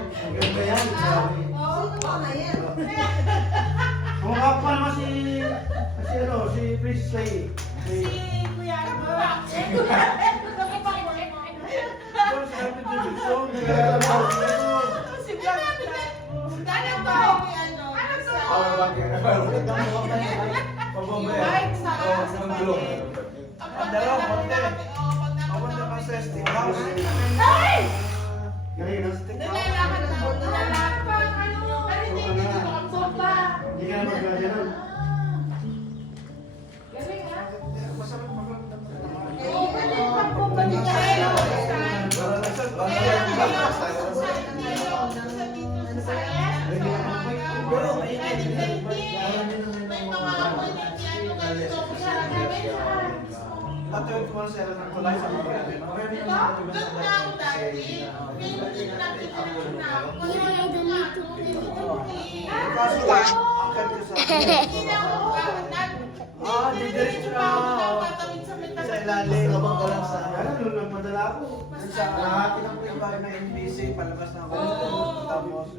Ang ganda yan. Grabe. Sino ba na yan? Kumukha pa naman si Princess Lay. Si Kuya Arbo. Si Blanc. Ano ba? Ano sa... Bike sa kapatid. Ang Dalawa, konti. pag naman sa stick house. Ay! Galing na stick Nilalakad na. Nilalakad pa. Ano? Pero hindi dito ang sopa. Hindi ka naman gano'n. Galing ha? Masarap magandang Oo, galing pag bumalik ka kayo. Ito yung kumasela ng kulay sa mga natin. Kaso lang, ang kanta sa didiretso na sa ilalim. Labang ka lang sa Kaya nung nagpadala ako. sa hati ng bahay na NBC, palabas na ako. Tapos,